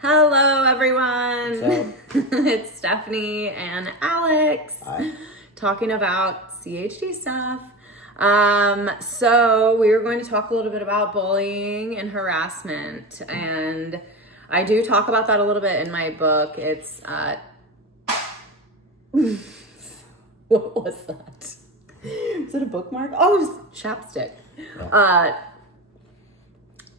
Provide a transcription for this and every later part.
Hello, everyone. What's up? It's Stephanie and Alex Hi. talking about CHD stuff. So we were going to talk a little bit about bullying and harassment, and I do talk about that a little bit in my book. It's what was that? Is it a bookmark? Oh, it's chapstick. Yeah.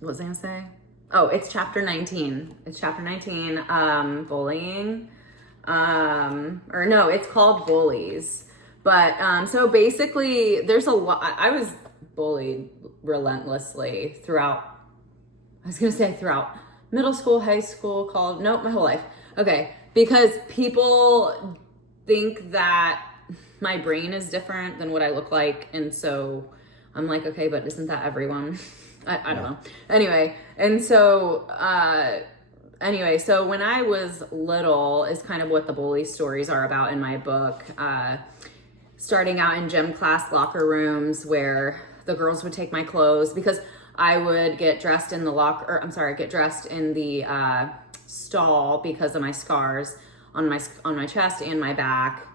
What was I gonna say? Oh, it's chapter 19. It's chapter 19, bullying. Or no, it's called bullies. But, so basically there's a lot, I was bullied relentlessly throughout middle school, high school, college, nope, my whole life. Okay. Because people think that my brain is different than what I look like. And so I'm like, okay, but isn't that everyone? I don't know. Anyway, and so, so when I was little is kind of what the bully stories are about in my book. Starting out in gym class locker rooms where the girls would take my clothes because I would get dressed in the stall because of my scars on my chest and my back,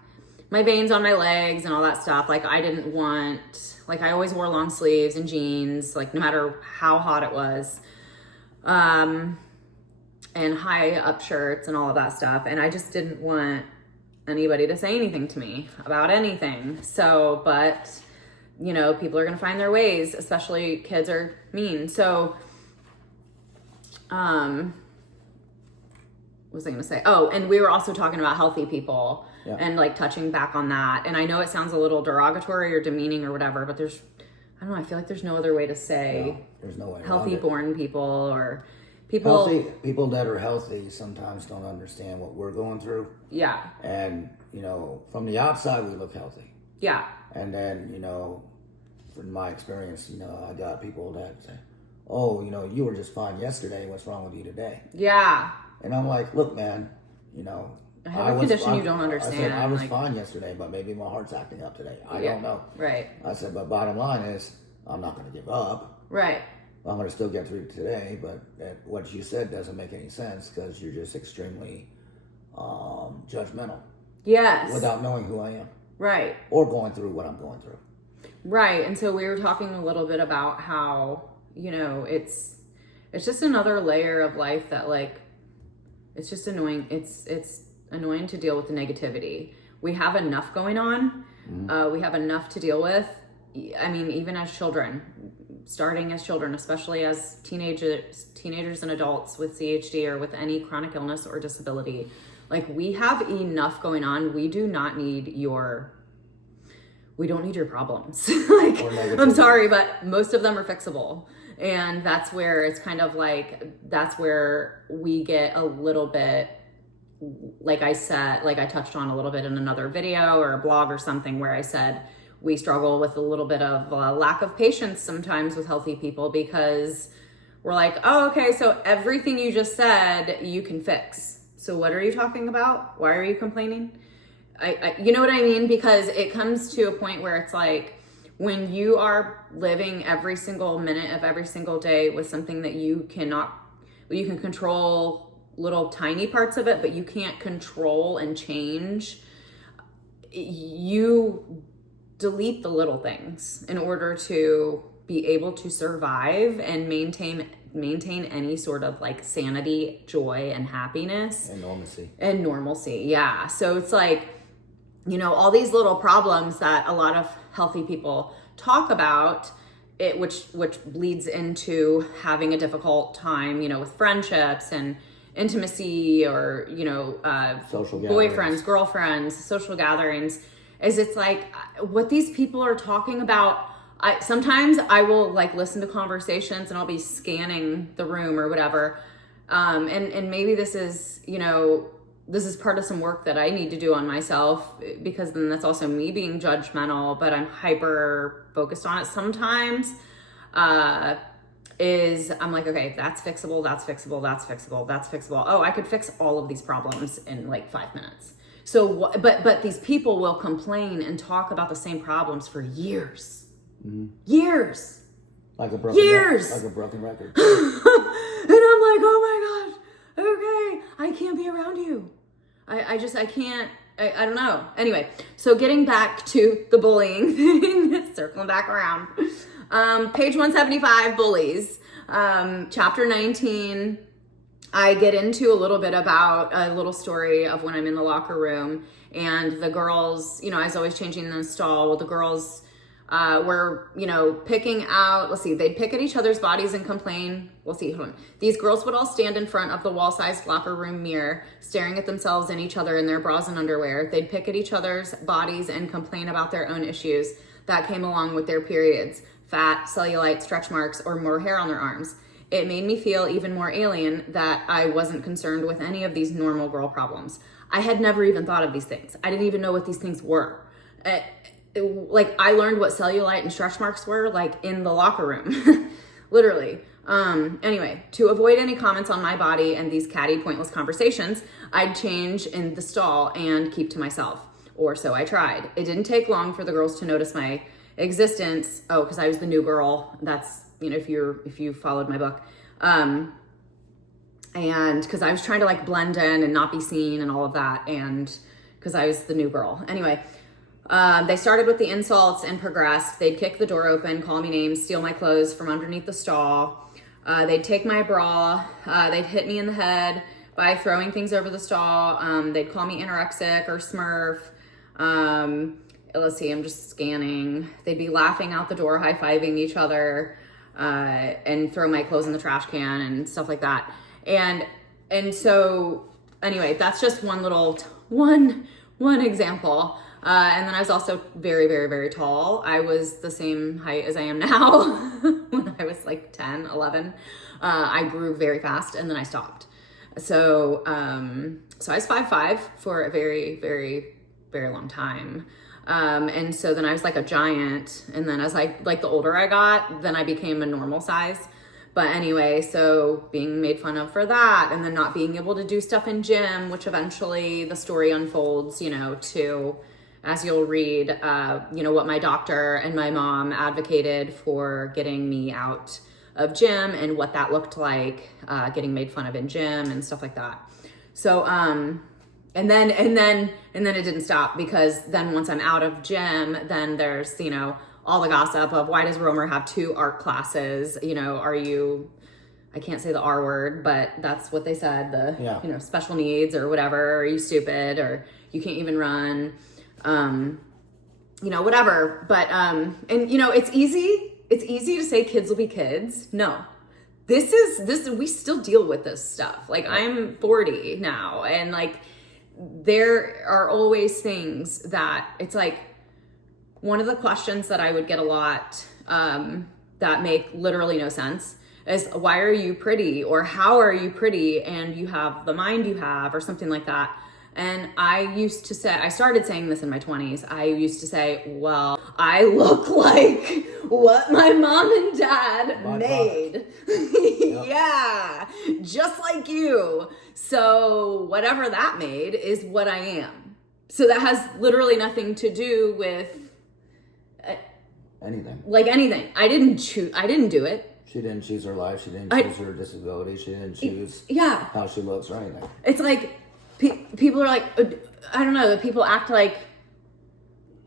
my veins on my legs and all that stuff. Like I always wore long sleeves and jeans, like no matter how hot it was, and high up shirts and all of that stuff. And I just didn't want anybody to say anything to me about anything. So, but people are going to find their ways, especially kids are mean. So, what was I going to say? Oh, and we were also talking about healthy people. Yeah. And like touching back on that. And I know it sounds a little derogatory or demeaning or whatever, but I don't know, I feel like there's no other way to say there's no way healthy born people or people. People that are healthy sometimes don't understand what we're going through. Yeah. And, from the outside, we look healthy. Yeah. And then, from my experience, I got people that say, oh, you were just fine yesterday. What's wrong with you today? Yeah. And I'm like, look, man, I have a condition you don't understand. I was fine yesterday, but maybe my heart's acting up today. I don't know. Right. I said, but bottom line is, I'm not going to give up. Right. I'm going to still get through today, but what you said doesn't make any sense because you're just extremely judgmental. Yes. Without knowing who I am. Right. Or going through what I'm going through. Right. And so we were talking a little bit about how, it's just another layer of life that it's just annoying. It's annoying to deal with the negativity. We have enough going on. Mm-hmm. We have enough to deal with. I mean, even as children, starting as children, especially as teenagers and adults with CHD or with any chronic illness or disability, we have enough going on. We don't need your problems. I'm sorry, but most of them are fixable. And that's where it's kind of that's where we get a little bit, I touched on a little bit in another video or a blog or something where I said we struggle with a little bit of a lack of patience sometimes with healthy people because we're like, oh, okay, so everything you just said, you can fix. So what are you talking about? Why are you complaining? You know what I mean? Because it comes to a point where it's when you are living every single minute of every single day with something that you can control little tiny parts of it, but you can't control and change, you delete the little things in order to be able to survive and maintain any sort of sanity, joy, and happiness. And normalcy. Yeah. So it's all these little problems that a lot of healthy people talk about, which bleeds into having a difficult time, with friendships and intimacy or, social boyfriends, girlfriends, social gatherings, is it's what these people are talking about. Sometimes I will listen to conversations and I'll be scanning the room or whatever. And maybe this is part of some work that I need to do on myself, because then that's also me being judgmental, but I'm hyper focused on it sometimes. I'm okay, that's fixable, that's fixable, that's fixable, that's fixable. Oh, I could fix all of these problems in 5 minutes. So, but these people will complain and talk about the same problems for years. Mm-hmm. Years. Like a broken record. And I'm like, oh my gosh, okay, I can't be around you. I can't, I don't know. Anyway, so getting back to the bullying thing, circling back around. Page 175, bullies. Chapter 19, I get into a little bit about a little story of when I'm in the locker room and the girls, you know, I was always changing the stall. Well, the girls were, you know, picking out, they'd pick at each other's bodies and complain. Hold on. These girls would all stand in front of the wall-sized locker room mirror, staring at themselves and each other in their bras and underwear. They'd pick at each other's bodies and complain about their own issues that came along with their periods, fat, cellulite, stretch marks, or more hair on their arms. It made me feel even more alien that I wasn't concerned with any of these normal girl problems. I had never even thought of these things. I didn't even know what these things were. Like, I learned what cellulite and stretch marks were, like, in the locker room, literally. Anyway, to avoid any comments on my body and these catty, pointless conversations, I'd change in the stall and keep to myself, or so I tried. It didn't take long for the girls to notice my existence. Oh, because I was the new girl. That's, you know, if you followed my book. And because I was trying to like blend in and not be seen and all of that, and because I was the new girl. Anyway, they started with the insults and progressed. They'd kick the door open, call me names, steal my clothes from underneath the stall. They'd take my bra. They'd hit me in the head by throwing things over the stall. They'd call me anorexic or Smurf. Let's see, I'm just scanning. They'd be laughing out the door, high-fiving each other, and throw my clothes in the trash can and stuff like that. And so anyway, that's just one example. And then I was also very, very, very tall. I was the same height as I am now when I was like 10, 11. I grew very fast and then I stopped. So I was 5'5" for a very, very, very long time. And so then I was like a giant. And then as like the older I got, then I became a normal size. But anyway, so being made fun of for that, and then not being able to do stuff in gym, which eventually the story unfolds, you know, to, as you'll read, you know, what my doctor and my mom advocated for getting me out of gym and what that looked like, getting made fun of in gym and stuff like that. So, and then it didn't stop, because then once I'm out of gym, then there's, you know, all the gossip of, why does Romer have 2 art classes? You know, I can't say the R word, but that's what they said, you know, special needs or whatever, are you stupid, or you can't even run, you know, whatever. But, and you know, it's easy to say kids will be kids. No, we still deal with this stuff. Like, I'm 40 now, and like, there are always things that it's like, one of the questions that I would get a lot, that make literally no sense, is, why are you pretty? Or how are you pretty and you have the mind you have, or something like that. And I started saying this in my 20s. I used to say, well, I look like what my mom and dad made. Yeah, just like you. So whatever that made is what I am. So that has literally nothing to do with anything. Like anything. I didn't do it. She didn't choose her life. She didn't choose her disability. She didn't choose how she looks or anything. It's like, people are like, I don't know, people act like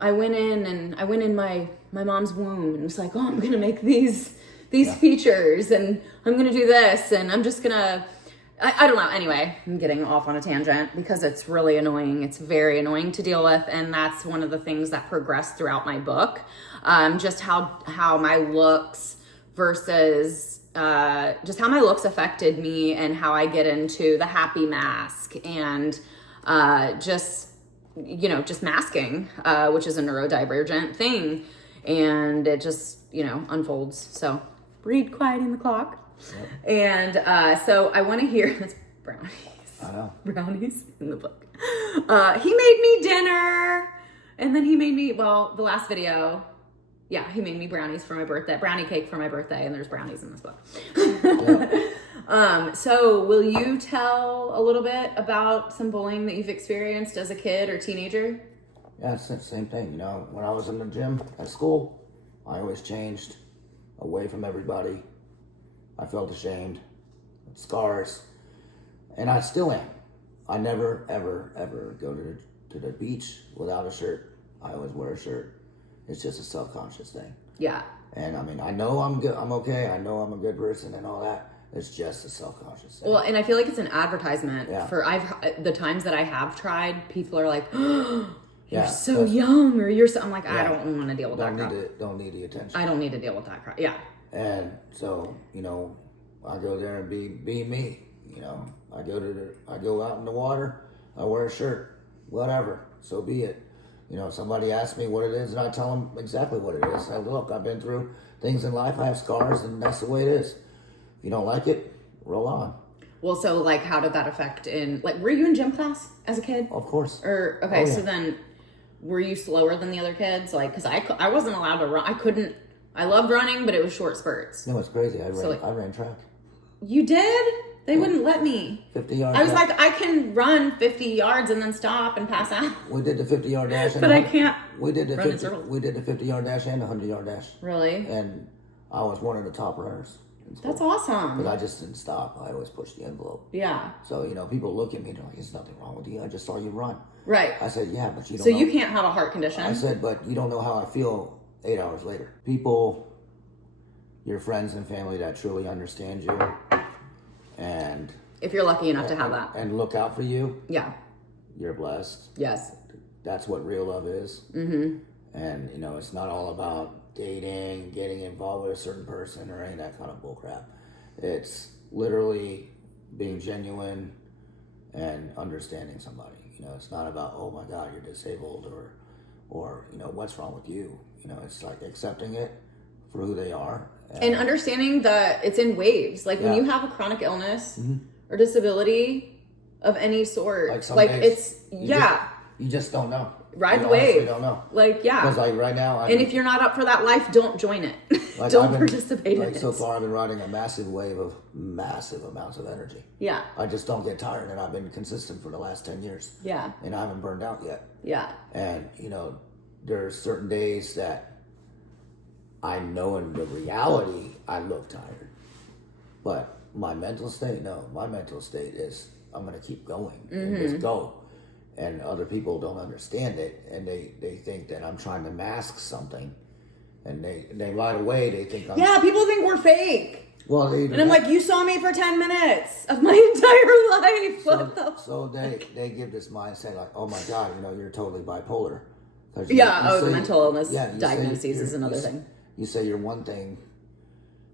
I went in my mom's womb and was like, oh, I'm going to make these features, and I'm going to do this, and I'm just going to, I don't know. Anyway, I'm getting off on a tangent because it's really annoying. It's very annoying to deal with. And that's one of the things that progressed throughout my book. Just how my looks versus, just how my looks affected me, and how I get into the happy mask, and, just masking, which is a neurodivergent thing. And it just, you know, unfolds. So read Quieting the Clock. Yep. And so I want to hear this. Brownies. I know. Brownies in the book. He made me dinner, and then he made me, well, the last video, he made me brownies for my birthday, brownie cake for my birthday, and there's brownies in this book. Yep. So will you tell a little bit about some bullying that you've experienced as a kid or teenager? Yeah, it's the same thing. You know, when I was in the gym at school, I always changed away from everybody. I felt ashamed, with scars, and I still am. I never, ever, ever go to the beach without a shirt. I always wear a shirt. It's just a self-conscious thing. Yeah. And I mean, I know I'm good. I'm okay. I know I'm a good person and all that. It's just a self-conscious thing. Well, and I feel like it's an advertisement for the times that I have tried. People are like, oh, "You're so young," or "You're so." I'm like, I don't want to deal with that crap. Don't need the attention. I don't need to deal with that crap. Yeah. And so, you know, I go there and be me. You know, I go out in the water. I wear a shirt. Whatever. So be it. You know, somebody asks me what it is, and I tell them exactly what it is. Look, I've been through things in life. I have scars, and that's the way it is. If you don't like it, roll on. Well, so like, how did that affect were you in gym class as a kid? Of course. So then, were you slower than the other kids? Like, because I wasn't allowed to run. I couldn't. I loved running, but it was short spurts. No, it's crazy. I ran track. You did? They wouldn't let me. 50 yards. I was like, I can run 50 yards and then stop and pass out. We did the 50-yard dash. But I can't. We did the 50-yard dash and the 100-yard dash. Really? And I was one of the top runners. That's awesome. But I just didn't stop. I always pushed the envelope. Yeah. So, you know, people look at me and they're like, there's nothing wrong with you. I just saw you run. Right. I said, yeah, but you don't know. So you can't have a heart condition. I said, but you don't know how I feel 8 hours later. People, your friends and family that truly understand you and... If you're lucky enough to have that. And look out for you. Yeah. You're blessed. Yes. That's what real love is. Mm-hmm. And, you know, it's not all about dating, getting involved with a certain person or any of that kind of bullcrap. It's literally being genuine and understanding somebody. You know, it's not about, oh my God, you're disabled or you know, what's wrong with you. You know, it's like accepting it for who they are. And understanding that it's in waves. Like when you have a chronic illness or disability of any sort, you just don't know. Ride the wave. You don't know. Like, yeah. Because like right now, if you're not up for that life, don't join it. Like don't participate in it. So far, I've been riding a massive wave of massive amounts of energy. Yeah. I just don't get tired, and I've been consistent for the last 10 years. Yeah. And I haven't burned out yet. Yeah. And, you know, there's certain days that I know in the reality I look tired. But my mental state, is I'm going to keep going and just go. And other people don't understand it, and they think that I'm trying to mask something, and they right away they think I'm... Yeah, people think we're fake. Well, and I'm like, you saw me for 10 minutes of my entire life. So they give this mindset like, oh my God, you know, you're totally bipolar. The mental illness diagnoses is another thing. You say you're one thing,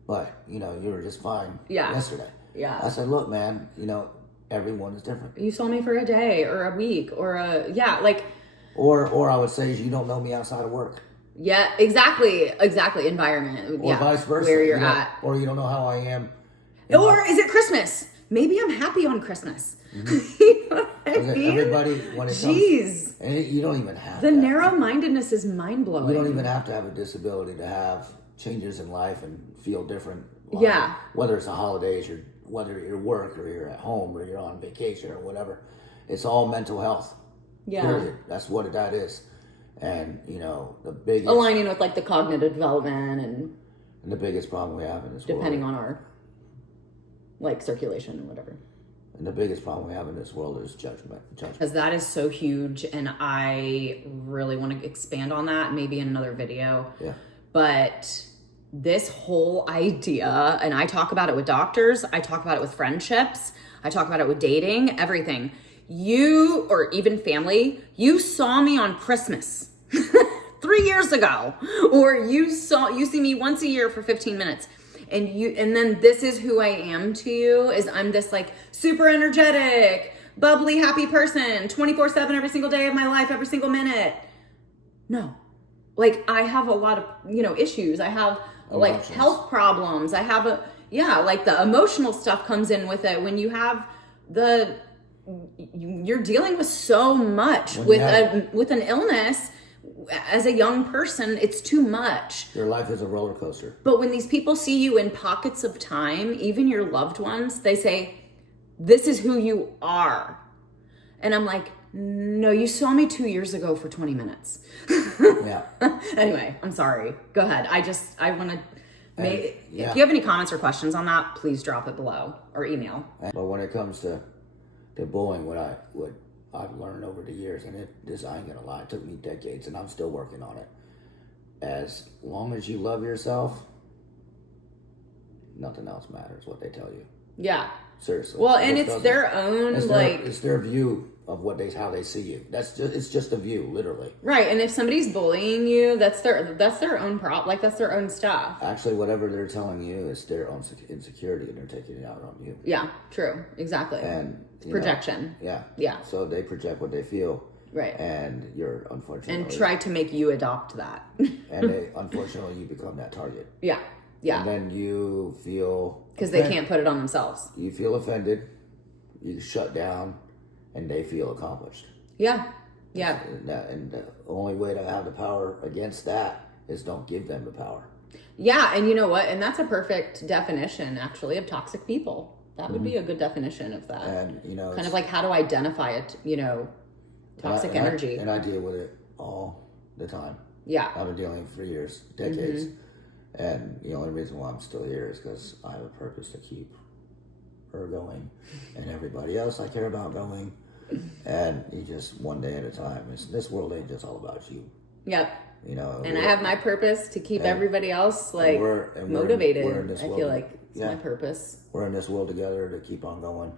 but you know you were just fine yesterday. Yeah. I said, look, man, you know, everyone is different. You saw me for a day or a week or or I would say you don't know me outside of work. Yeah, exactly. Environment. Or vice versa. Where you're at. Or you don't know how I am. Or is it Christmas? Maybe I'm happy on Christmas. Mm-hmm. You know what I mean? Everybody, when it comes... and you don't even have the narrow-mindedness is mind-blowing. You don't even have to have a disability to have changes in life and feel different. Whether it's the holidays, whether you're at work or you're at home or you're on vacation or whatever. It's all mental health. Yeah. Period. That's what that is. And, you know, the biggest... aligning with, like, the cognitive development and the biggest problem we have in this world... Depending on our, like, circulation and whatever. And the biggest problem we have in this world is judgment. Because that is so huge, and I really want to expand on that, maybe in another video. Yeah. But this whole idea, and I talk about it with doctors, I talk about it with friendships, I talk about it with dating, everything. You, or even family, you saw me on Christmas 3 years ago, or you see me once a year for 15 minutes. And then this is who I am to you, is I'm this like super energetic, bubbly, happy person, 24/7 every single day of my life, every single minute. No, like I have a lot of, you know, issues. I have like health problems. I have like the emotional stuff comes in with it. When you have you're dealing with so much with an illness. As a young person, it's too much. Your life is a roller coaster. But when these people see you in pockets of time, even your loved ones, they say, this is who you are. And I'm like, no, you saw me 2 years ago for 20 minutes. Yeah. Anyway, I'm sorry. Go ahead. I want to if you have any comments or questions on that, please drop it below or email. But when it comes to the bullying, what I've learned over the years, and I ain't gonna lie, it took me decades, and I'm still working on it. As long as you love yourself, nothing else matters what they tell you. Yeah. Seriously. Well, and it's their own, it's their view of how they see you. It's just a view, literally. Right, and if somebody's bullying you, that's their own problem. Like, that's their own stuff. Actually, whatever they're telling you is their own insecurity, and they're taking it out on you. Yeah, true, exactly. And projection. Yeah. So they project what they feel. Right. And you're unfortunately... And try to make you adopt that. And unfortunately, you become that target. Yeah. Yeah. And then you feel... Because they can't put it on themselves. You feel offended, you shut down, and they feel accomplished. Yeah. Yeah. And the only way to have the power against that is don't give them the power. Yeah, and you know what? And that's a perfect definition, actually, of toxic people. That would be a good definition of that. And, kind of like how to identify it, toxic energy. And I deal with it all the time. Yeah. I've been dealing for years, decades. And the only reason why I'm still here is because I have a purpose to keep her going and everybody else I care about going. And you just one day at a time. This world ain't just all about you. Yep. And I have my purpose to keep everybody else motivated. I feel like it's my purpose. We're in this world together to keep on going.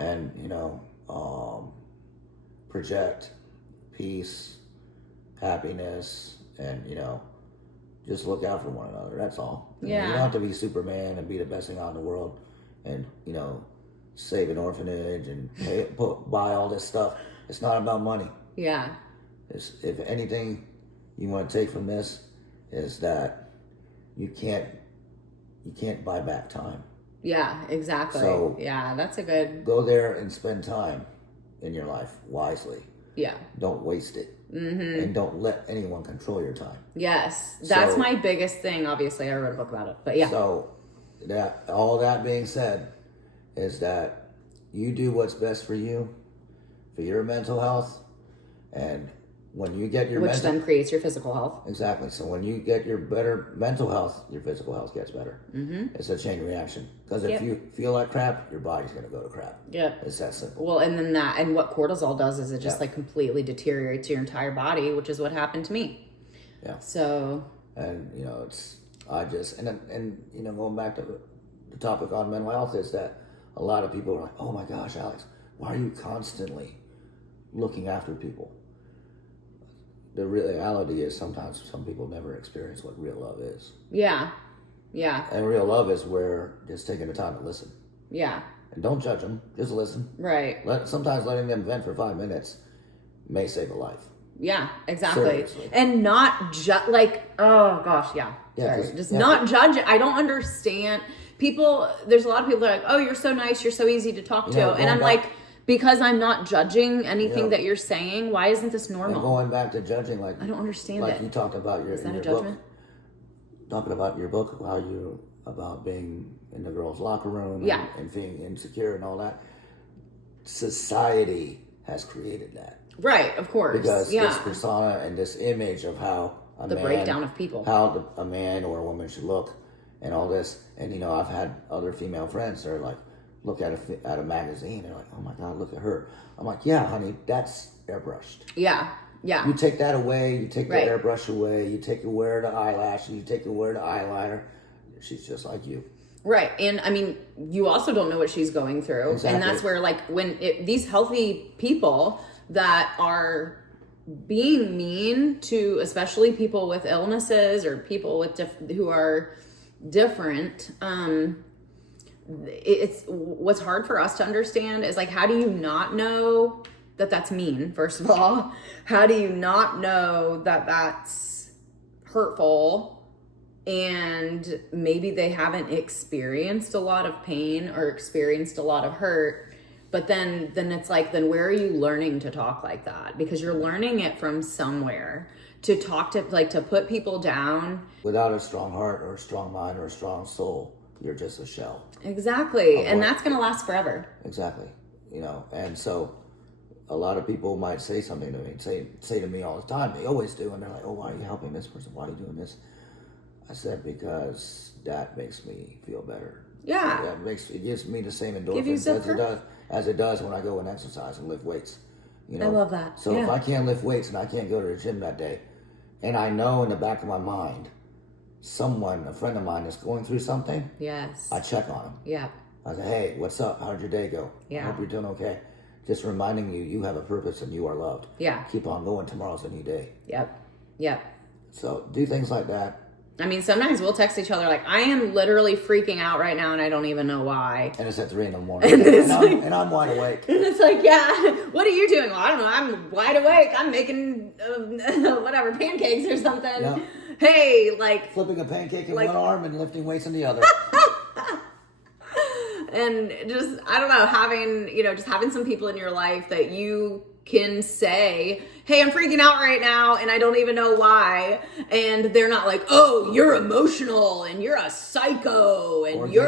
And, project peace, happiness, and, just look out for one another. That's all. You don't have to be Superman and be the best thing out in the world and, save an orphanage and buy all this stuff. It's not about money. Yeah. If anything you want to take from this is that you can't buy back time. Yeah, exactly. So yeah, that's a good... Go there and spend time in your life wisely. Yeah. Don't waste it. And don't let anyone control your time. Yes. That's my biggest thing. Obviously, I wrote a book about it. But yeah. So, all that being said, is that you do what's best for you, for your mental health, and when you get your Which then creates your physical health. Exactly. So when you get your better mental health, your physical health gets better. It's a chain reaction. Because if you feel like crap, your body's going to go to crap. Yeah. It's that simple. Well, and then and what cortisol does is it just completely deteriorates your entire body, which is what happened to me. Yeah. So. And, going back to the topic on mental health is that a lot of people are like, oh my gosh, Alex, why are you constantly looking after people? The reality is sometimes some people never experience what real love is. Yeah. Yeah. And real love is where just taking the time to listen. Yeah. And don't judge them. Just listen. Right. Sometimes letting them vent for 5 minutes may save a life. Yeah, exactly. Seriously. And not oh gosh, yeah. Sorry. Just not judge it. I don't understand. There's a lot of people that are like, oh, you're so nice. You're so easy to talk to. And I'm like, because I'm not judging anything that you're saying, why isn't this normal? And going back to judging, I don't understand it. Like you talked about Is that a judgment? Talking about your book, about being in the girls' locker room and being insecure and all that. Society has created that. Right, of course. Because this persona and this image of how breakdown of people. How a man or a woman should look and all this. And, I've had other female friends that are like, look at a magazine, they're like, oh my God, look at her. I'm like, yeah, honey, that's airbrushed. Yeah, yeah. You take that away, you take the airbrush away, you take away the eyelashes, you take away the eyeliner. She's just like you. Right. And I mean, you also don't know what she's going through. Exactly. And that's where these healthy people that are being mean to especially people with illnesses or people with who are different, it's what's hard for us to understand is how do you not know that that's mean? First of all, how do you not know that that's hurtful? And maybe they haven't experienced a lot of pain or experienced a lot of hurt, but then it's then where are you learning to talk like that? Because you're learning it from somewhere to talk to to put people down without a strong heart or a strong mind or a strong soul. You're just a shell. Exactly. And that's going to last forever. Exactly. And so a lot of people might say something to me, say to me all the time. They always do. And they're like, oh, why are you helping this person? Why are you doing this? I said, because that makes me feel better. Yeah. It gives me the same endorphins as it does. as it does when I go and exercise and lift weights. You know? I love that. So if I can't lift weights and I can't go to the gym that day, and I know in the back of my mind, a friend of mine is going through something, yes, I check on him. Yeah. I say, hey, what's up? How'd your day go? Yeah. I hope you're doing okay. Just reminding you have a purpose and you are loved. Yeah. Keep on going. Tomorrow's a new day. Yep. So do things like that. I mean, sometimes we'll text each other like, I am literally freaking out right now and I don't even know why. And it's at 3 a.m. and I'm wide awake. And it's like, yeah, what are you doing? Well, I don't know. I'm wide awake. I'm making whatever, pancakes or something. Yeah. Hey, like. Flipping a pancake in one arm and lifting weights in the other. And just, I don't know, having some people in your life that you can say, hey, I'm freaking out right now and I don't even know why. And they're not like, oh, you're emotional and you're a psycho and what? Get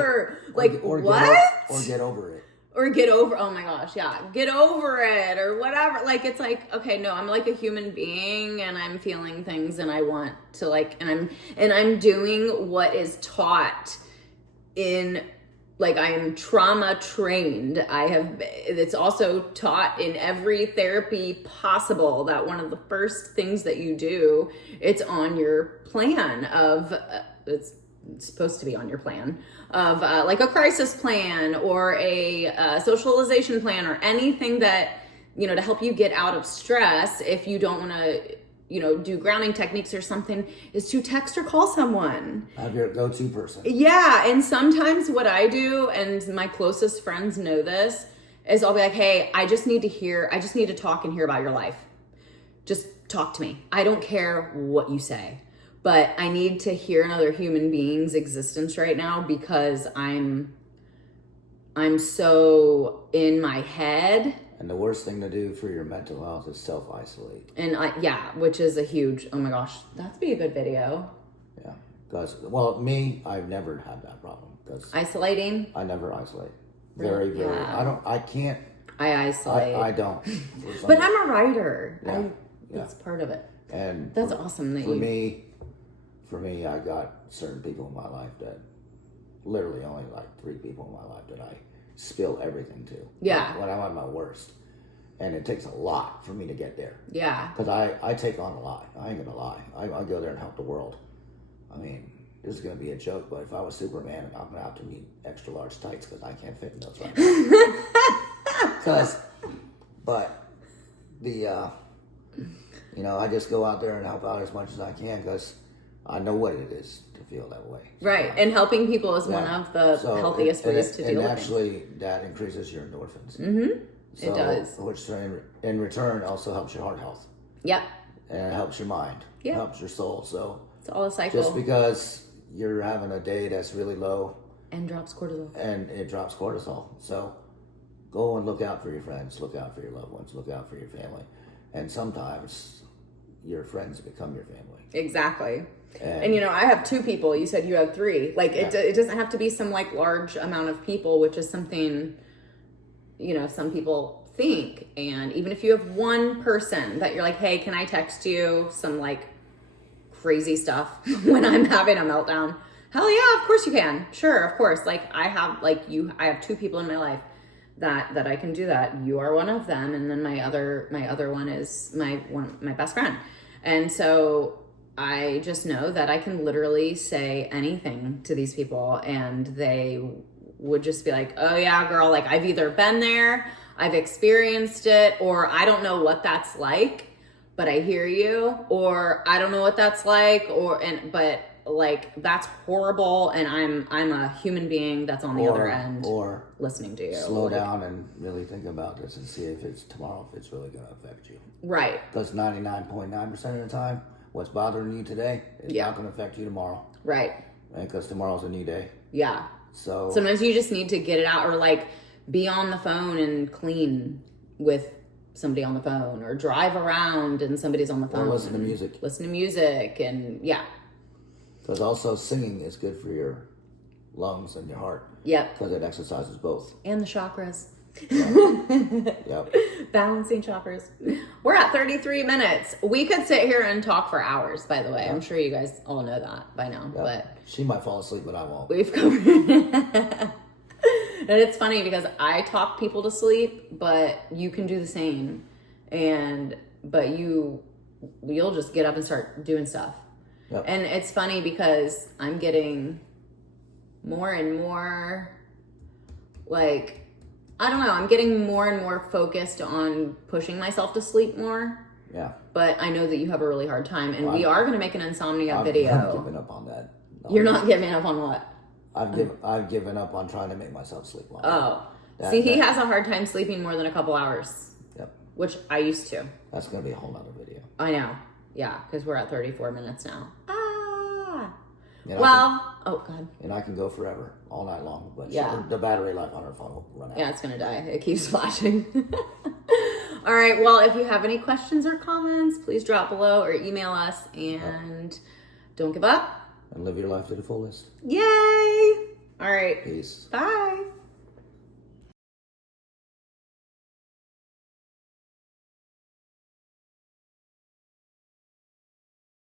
over it. Or get over, oh my gosh, yeah, get over it or whatever. Like, it's like, okay, no, I'm like a human being and I'm feeling things and I want to like, and I'm doing what is taught in, like, I am trauma trained. It's also taught in every therapy possible that one of the first things that you do, it's on your plan of, it's supposed to be on your plan of like a crisis plan or a socialization plan or anything that, to help you get out of stress if you don't want to, do grounding techniques or something, is to text or call someone. Have your go-to person. Yeah, and sometimes what I do, and my closest friends know this, is I'll be like, hey, I just need to talk and hear about your life. Just talk to me. I don't care what you say, but I need to hear another human being's existence right now because I'm so in my head. And the worst thing to do for your mental health is self-isolate. And which is a huge, oh my gosh, that'd be a good video. Yeah, because, me, I've never had that problem. Isolating? I never isolate. Very, yeah. I isolate. I don't. But I'm a writer. Yeah. That's part of it. And that's awesome that For me, I got certain people in my life that, literally only like 3 people in my life that I spill everything to. Yeah. When I'm at my worst. And it takes a lot for me to get there. Yeah. Because I take on a lot. I ain't gonna lie. I go there and help the world. I mean, this is gonna be a joke, but if I was Superman, I'm gonna have to need extra large tights because I can't fit in those right now. I just go out there and help out as much as I can because I know what it is to feel that way. Right, and helping people is one of the healthiest ways to deal with it. And actually, that increases your endorphins. Mm-hmm. It does. Which in return also helps your heart health. Yep. And it helps your mind. Yep. It helps your soul. So it's all a cycle. Just because you're having a day that's really low. And drops cortisol. And it drops cortisol. So go and look out for your friends. Look out for your loved ones. Look out for your family. And sometimes your friends become your family. Exactly. And I have 2 people. You said you have 3. Like, it doesn't have to be some, like, large amount of people, which is something, some people think. And even if you have one person that you're like, hey, can I text you some, like, crazy stuff when I'm having a meltdown? Hell yeah, of course you can. Sure, of course. Like, I have 2 people in my life that I can do that. You are one of them. And then my other one is my best friend. And so I just know that I can literally say anything to these people and they would just be like, oh yeah, girl, like I've either been there, I've experienced it, or I don't know what that's like, but I hear you, or I don't know what that's like, but like that's horrible and I'm a human being that's on the other end or listening to you. Slow down and really think about this and see if it's really going to affect you. Right. Because 99.9% of the time, what's bothering you today is not going to affect you tomorrow. Right. Because tomorrow's a new day. Yeah. So sometimes you just need to get it out or like be on the phone and clean with somebody on the phone or drive around and somebody's on the phone. Or listen to music. And yeah. Because also singing is good for your lungs and your heart. Yep. Because it exercises both. And the chakras. Yep. Balancing chakras. We're at 33 minutes. We could sit here and talk for hours, by the way. I'm sure you guys all know that by now. But she might fall asleep, but I won't. We've covered And it's funny because I talk people to sleep, but you can do the same. But you'll just get up and start doing stuff. Yep. And it's funny because I'm getting more and more, like, I don't know, I'm getting more and more focused on pushing myself to sleep more. Yeah. But I know that you have a really hard time, and we are going to make an insomnia I've video. given up on that. No, You're not giving up on what? I've given up on trying to make myself sleep longer. Oh. He has a hard time sleeping more than a couple hours. Yep. Which I used to. That's going to be a whole nother video. I know. Yeah, because we're at 34 minutes now. And oh God. And I can go forever, all night long. But yeah, the battery life on her phone will run out. Yeah, it's gonna die. It keeps flashing. All right. Well, if you have any questions or comments, please drop below or email us. And don't give up. And live your life to the fullest. Yay! All right. Peace. Bye.